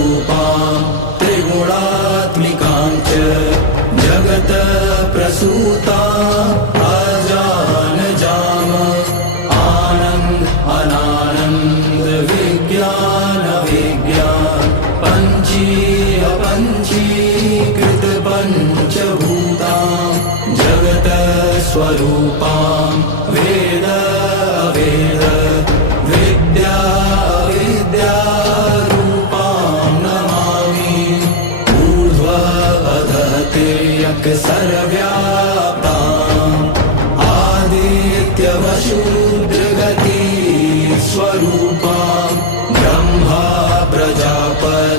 स्वरूपां त्रिगुणात्मिकां च जगत प्रसूता अजानजाम आनन्द अनानन्द विज्ञान विज्ञान पञ्चीकृत पञ्चभूतां जगत स्वरूपां